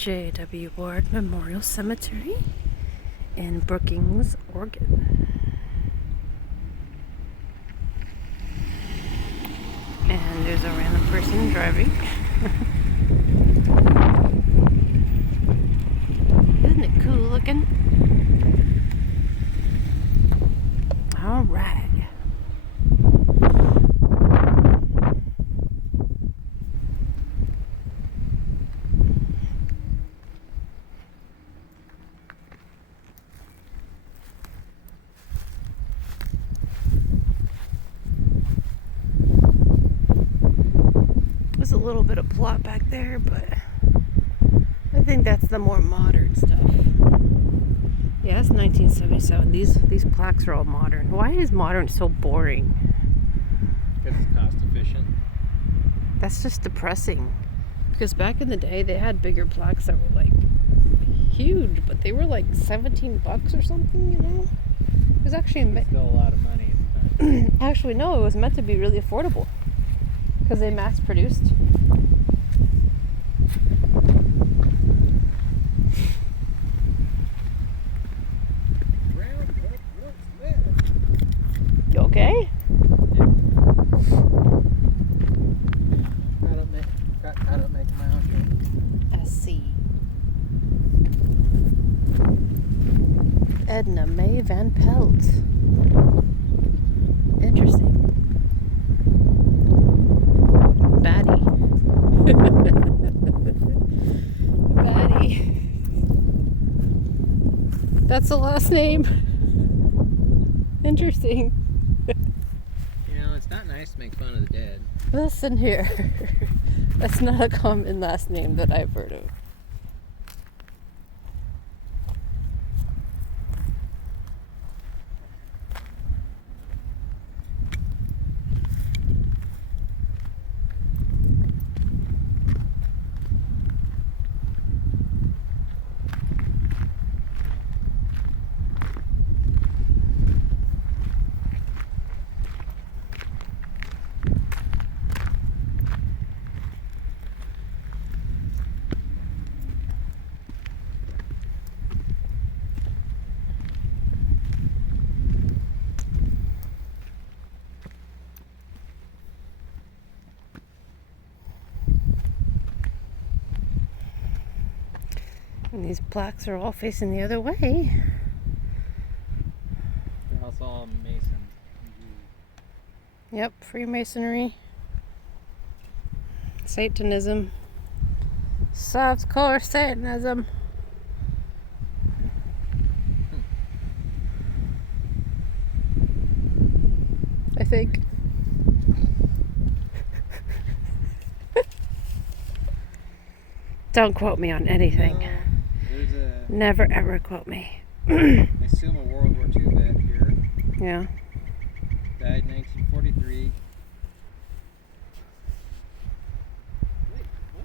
J.W. Ward Memorial Cemetery in Brookings, Oregon. And there's a random person driving. Isn't it cool looking? All right. There's a little bit of plot back there, but I think that's the more modern stuff. Yeah, it's 1977. These plaques are all modern. Why is modern so boring? Because it's cost efficient. That's just depressing. Because back in the day, they had bigger plaques that were like huge, but they were like $17 or something, you know? It was actually It's still a lot of money at the time. actually no, it was meant to be really affordable because they mass produced. You okay? I don't make my own game. I see. Edna Mae Van Pelt. Interesting. Batty. Batty. That's the last name. Interesting. You know, it's not nice to make fun of the dead. Listen here. That's not a common last name that I've heard of. And these plaques are all facing the other way. They're also all Masons. Yep, Freemasonry, Satanism, softcore Satanism. I think. Don't quote me on anything. There's a, Never ever quote me. I assume a World War II vet here. Yeah. Died in 1943. Wait, what?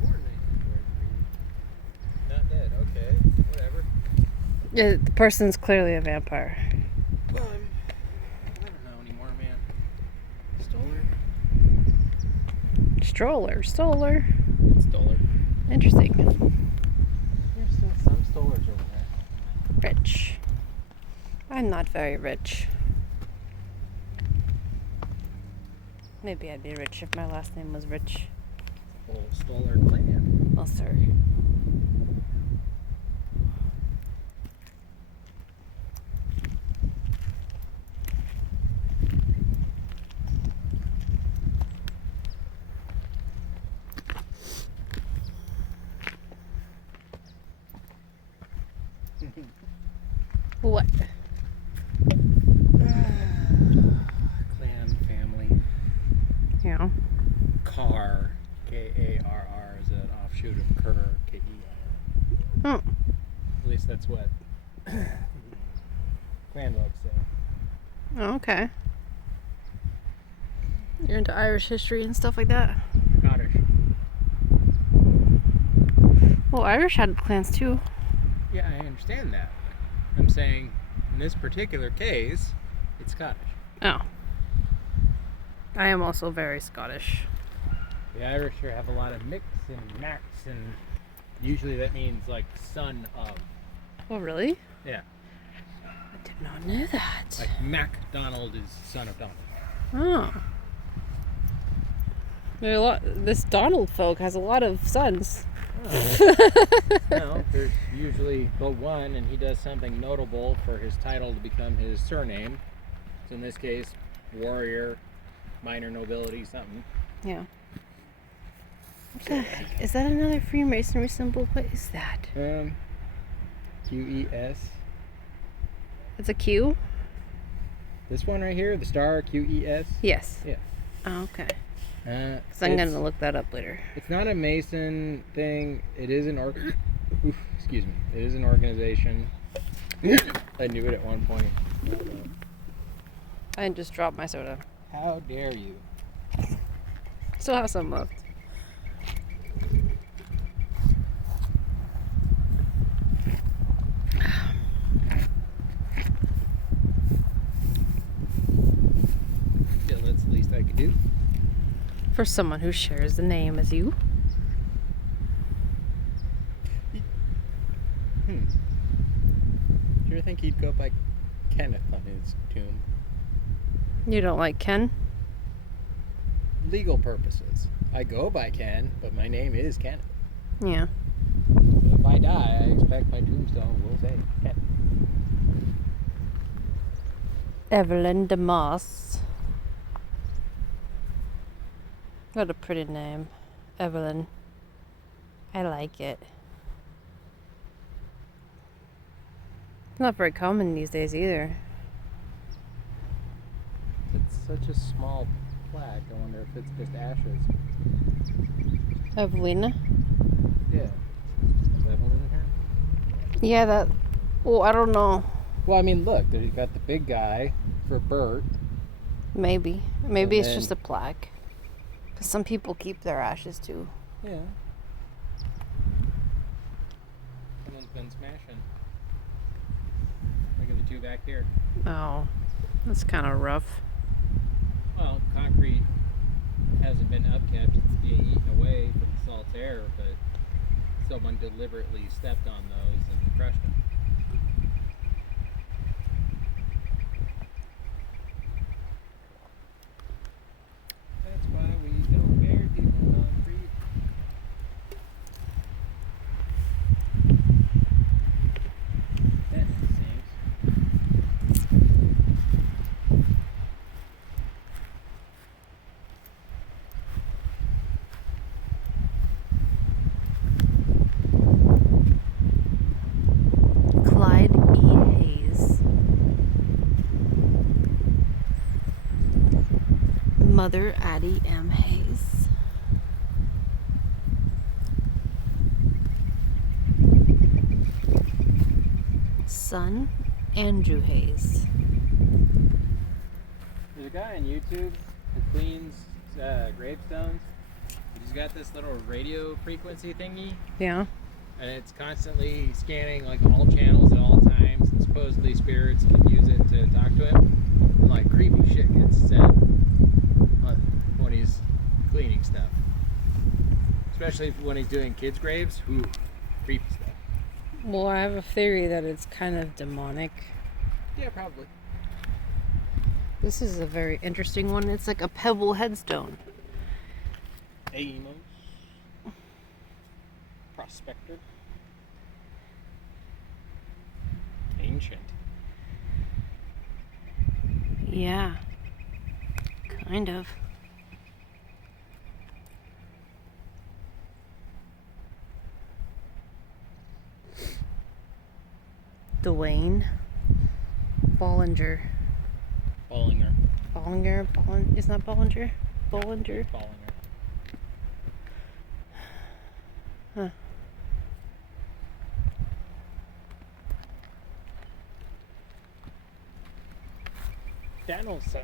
Born 1943. Not dead, okay. Whatever. Yeah, the person's clearly a vampire. Well, I don't know anymore, man. Stoller. It's Stoller. Interesting. There's still some Stollers over there. Rich. I'm not very rich. Maybe I'd be rich if my last name was Rich. Whole Stoller clan. Well, sir. What? Clan family. Yeah. Carr, K-A-R-R, is an offshoot of Kerr, K-E-R. Oh. At least that's what clan books say. Oh, okay. You're into Irish history and stuff like that? Scottish. Well, Irish had clans too. Yeah, I understand that. I'm saying, in this particular case, it's Scottish. Oh. I am also very Scottish. The Irish here have a lot of Micks and Macs, and usually that means like son of. Oh, really? Yeah. I did not know that. Like MacDonald is son of Donald. Oh. There are a lot. This Donald folk has a lot of sons. No, there's usually but one, and he does something notable for his title to become his surname. So in this case, warrior, minor nobility, something. Yeah. What the heck? Is that another Freemasonry symbol? What is that? QES. It's a Q? This one right here, the star, QES. Yes. Yeah. Oh, okay. Because I'm going to look that up later. It's not a Mason thing. It is an excuse me. It is an organization. I knew it at one point. I just dropped my soda. How dare you? Still have some left. Yeah, that's the least I could do. For someone who shares the name as you. Do you ever think he'd go by Kenneth on his tomb? You don't like Ken? Legal purposes. I go by Ken, but my name is Kenneth. Yeah. So if I die, I expect my tombstone will say Ken. Evelyn DeMoss. What a pretty name. Evelyn. I like it. It's not very common these days either. It's such a small plaque. I wonder if it's just ashes. Evelina? Yeah. Is Evelyn here? Yeah, that. Oh, I don't know. Well, I mean, look, you got the big guy for Bert. Maybe. Maybe And it's then- just a plaque. Because some people keep their ashes too. Yeah. Someone's been smashing. Look at the two back here. Oh, that's kind of rough. Well, concrete hasn't been upkept. It's being eaten away from the salt air, but someone deliberately stepped on those and crushed them. That's why we don't bury people in concrete. That stinks. Clyde E. Hayes. Mother Addie M. Hayes. Son Andrew Hayes. There's a guy on YouTube who cleans gravestones. He's got this little radio frequency thingy, Yeah. and it's constantly scanning like all channels at all times, and supposedly spirits can use it to talk to him. And like creepy shit gets said when he's cleaning stuff, especially when he's doing kids' graves. Ooh, creepy stuff. Well, I have a theory that it's kind of demonic. Yeah, probably. This is a very interesting one. It's like a pebble headstone. Amos. Prospector. Ancient. Yeah. Kind of. Dwayne Bollinger. Bollinger. It's not Bollinger? Bollinger? Bollinger. Huh. Danielson.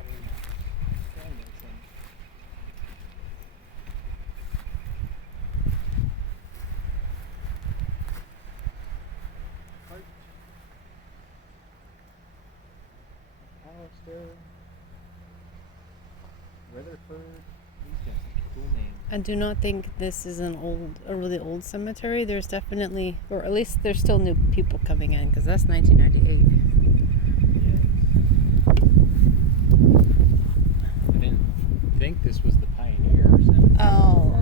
Alistair. Rutherford. These guys have cool names. I do not think this is a really old cemetery. There's definitely, or at least there's still new people coming in because that's 1998. I didn't think this was the Pioneer Cemetery. Oh,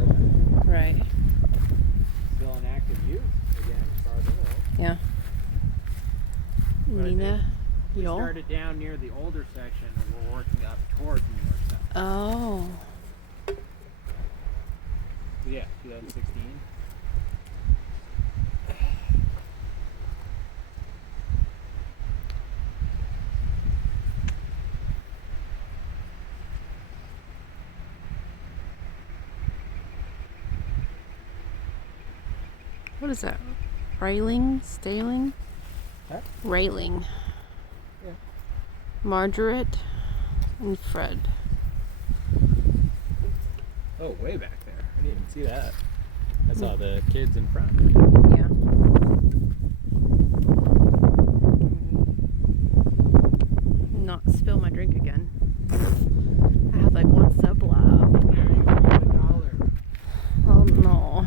right. Still in active use again, as far as I know. Yeah. But Nina, We Yol. started down near the older section and we're working up towards the newer stuff. Oh. So yeah, 2016. What is that? Railing? Staling? Huh? Railing. Yeah. Margaret and Fred. Oh, way back there. I didn't even see that. I saw the kids in front. Yeah. Not spill my drink again. I have like one sip left. There you go, $1. Oh no.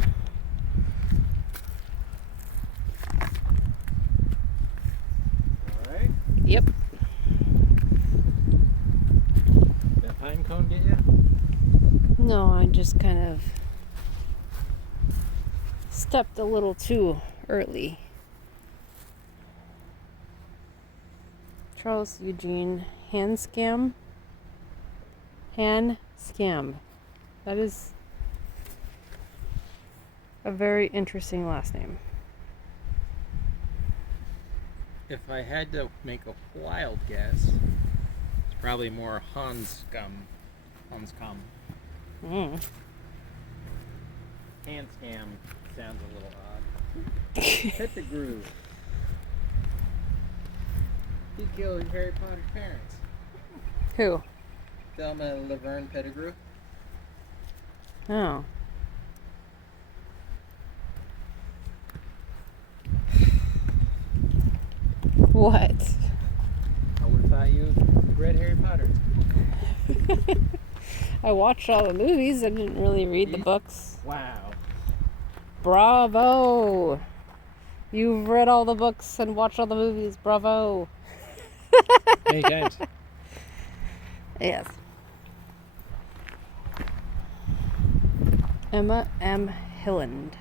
Alright. Yep. That pine cone get you? No, I just kind of stepped a little too early. Charles Eugene Hanscom. Hanscom. That is a very interesting last name. If I had to make a wild guess, it's probably more Hanscom. Mm. Hanscom sounds a little odd. Pettigrew. He killed Harry Potter's parents. Who? Thelma and Laverne Pettigrew. Oh. What? I would have thought you read Harry Potter. I watched all the movies. I didn't really read the books. Wow. Bravo! You've read all the books and watched all the movies. Bravo! Many times. Yes. Emma M. Hilland.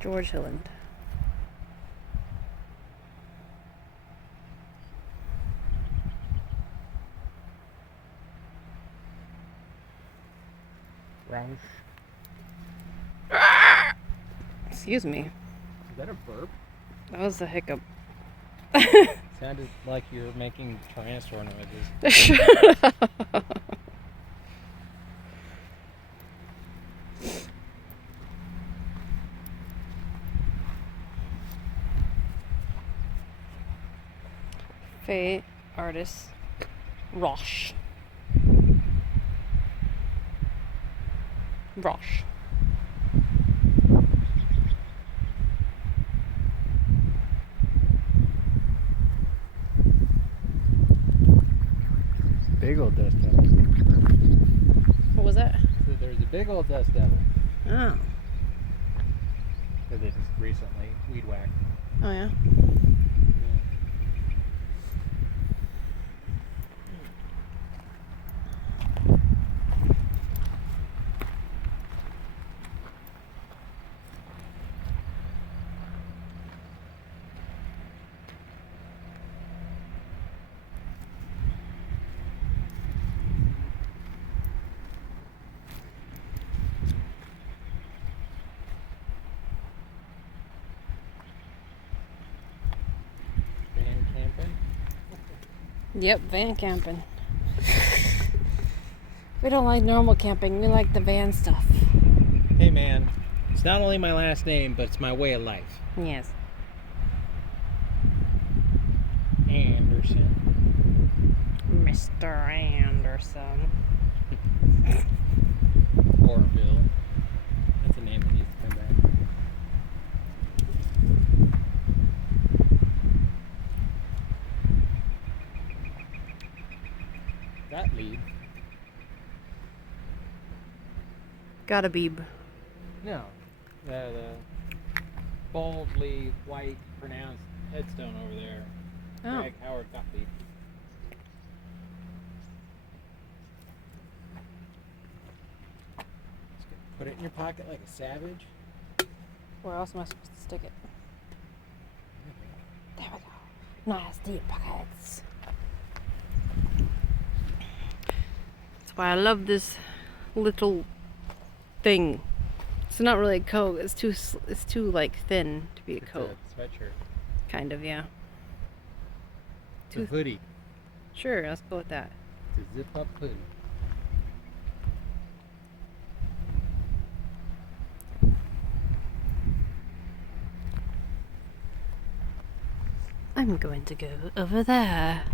George Hilland. Roush. Excuse me. Is that a burp? That was a hiccup. Sounded like you were making Tyrannosaur noises. Fey artist Rosh. Rosh. Big old dust devil. What was that? So there's a big old dust devil. Oh. Because they just recently weed whacked. Oh yeah. Van camping. Yep, van camping. We don't like normal camping. We like the van stuff. Hey man, it's not only my last name, but it's my way of life. Yes. Anderson. Mr. Anderson. Or Bill. That's a name that needs to come back. That lead. Gotta be. No. The boldly white pronounced headstone over there. Oh. Greg Howard Gottlieb. Put it in your pocket like a savage. Where else am I supposed to stick it? There we go. Nice deep pockets. That's why I love this little thing. It's not really a coat. It's too like thin to be a It's coat. a sweatshirt. Kind of, yeah. It's a hoodie. Sure, let's go with that. It's a zip up hoodie. I'm going to go over there.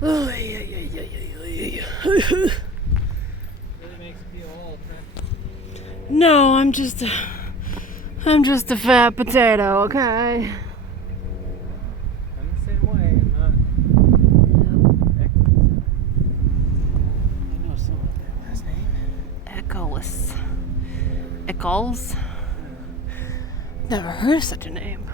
Oh, yeah. Really makes you feel old, man. No, I'm just a fat potato, okay? I'm the same way. I'm not. I know someone with that last name. Eccles? Never heard of such a name.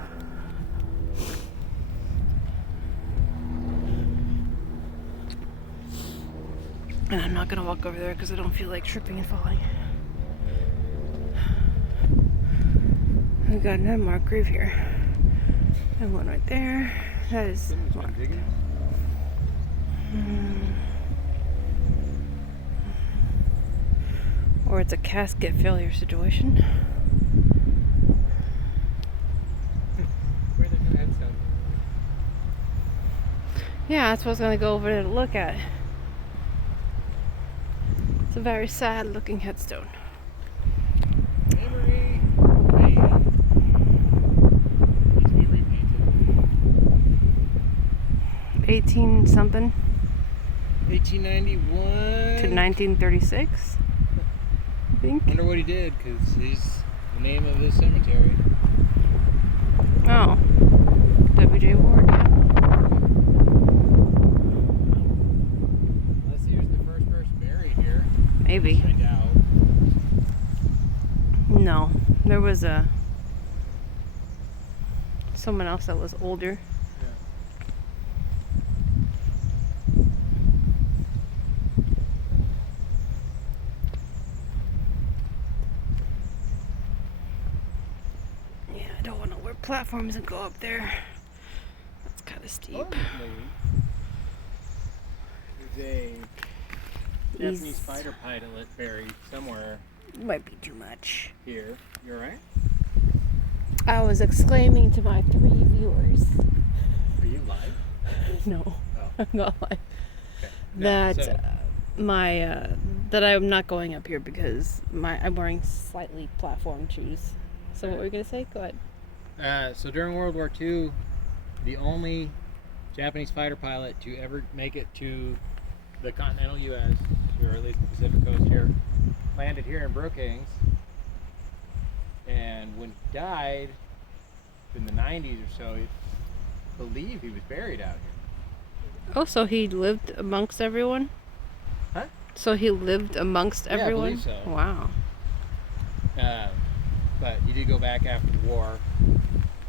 And I'm not gonna walk over there because I don't feel like tripping and falling. We got an unmarked grave here. And one right there. That is marked. Or it's a casket failure situation. Where there's no headstone. Yeah, that's what I was gonna go over there to look at. It's a very sad looking headstone. Memory. Needs to be repainted. 18 something 1891 to 1936, I think. Wonder what he did, because he's the name of this cemetery. Oh, W.J. Ward. Yeah. Unless he was the first person buried here. Maybe. I doubt. No, there was someone else that was older. Yeah, I don't want to wear platforms and go up there. That's kind of steep. Supposedly, there's a Japanese fighter pilot buried somewhere Might be too much. here. You alright? I was exclaiming to my 3 viewers. Are you live? No, Oh. I'm not like Okay. that. So, That I'm not going up here because I'm wearing slightly platform shoes. So what were you gonna say? Go ahead. so during World War II, the only Japanese fighter pilot to ever make it to the continental U.S., or at least the Pacific coast here, landed here in Brookings. And when he died in the 90s or so, I believe he was buried out here. Oh, so he lived amongst everyone? Huh? So he lived amongst Yeah, I everyone? believe so. Wow. But he did go back after the war.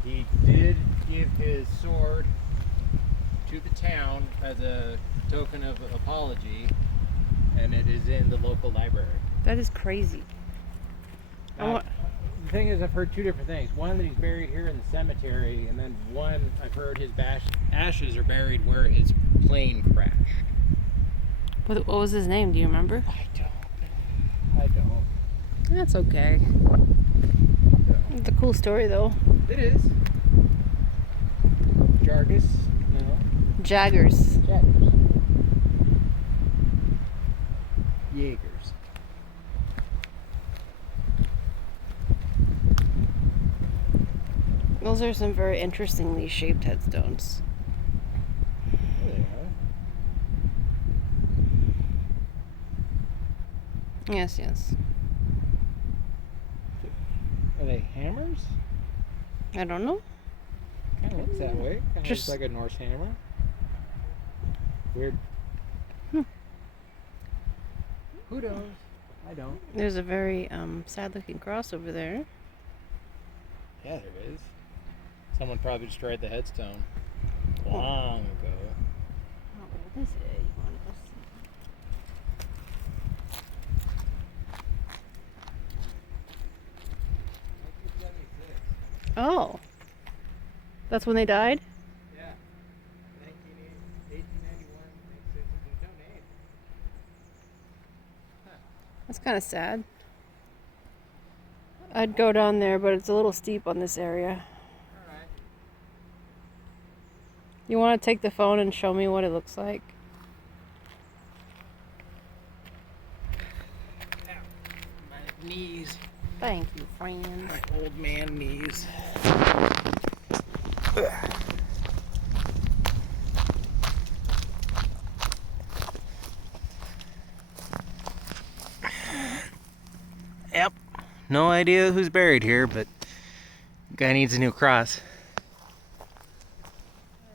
He did give his sword to the town as a token of apology, and it is in the local library. That is crazy. The thing is, I've heard two different things. One, that he's buried here in the cemetery, and then one, I've heard his ashes are buried where his plane crashed. What was his name? Do you remember? I don't. That's okay. It's a cool story, though. It is. Jargus, no. Jaggers. Jaggers. Jaegers. Those are some very interestingly shaped headstones. There they are. Yes, yes. Are they hammers? I don't know. Kind of looks that way. Kind of Just- looks like a Norse hammer. Weird. Who knows? I don't. There's a very sad-looking cross over there. Yeah, there is. Someone probably destroyed the headstone long ago. How old is it? You want to go see? Oh. That's when they died? Yeah. 1891. There's no name. That's kind of sad. I'd go down there, but it's a little steep on this area. Alright. You want to take the phone and show me what it looks like? My knees. Thank you, friend. My old man knees. Yep. No idea who's buried here, but guy needs a new cross.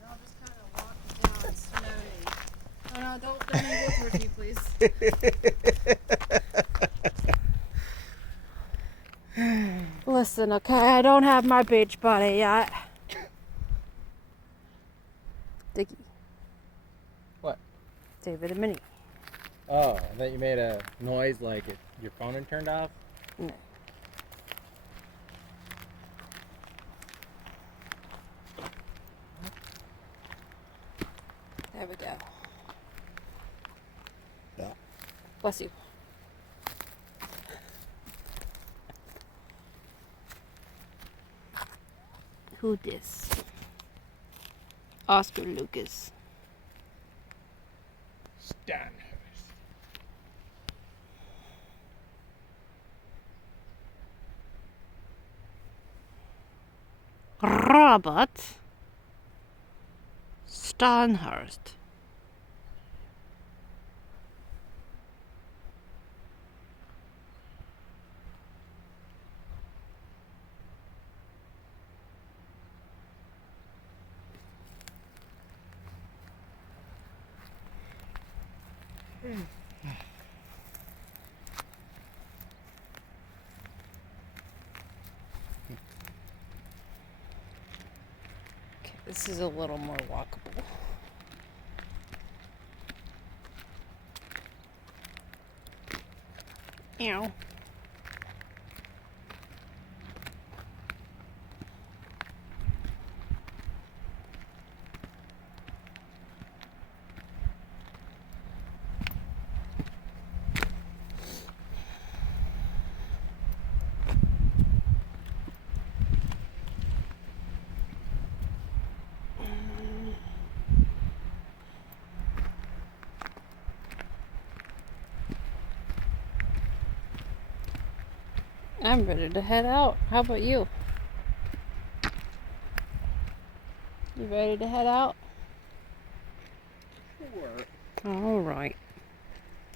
I'll just kind of walk down slowly. Oh no, don't even go towards me, please. Listen, okay, I don't have my beach buddy yet. Diggy. What? David and Minnie. Oh, I thought you made a noise like your phone had turned off. No. There we go. Yeah. Bless you. Who this? Oscar Lucas. Stanhurst. Robert Stanhurst. Okay, this is a little more walkable. Ow. I'm ready to head out. How about you? You ready to head out? Sure. All right.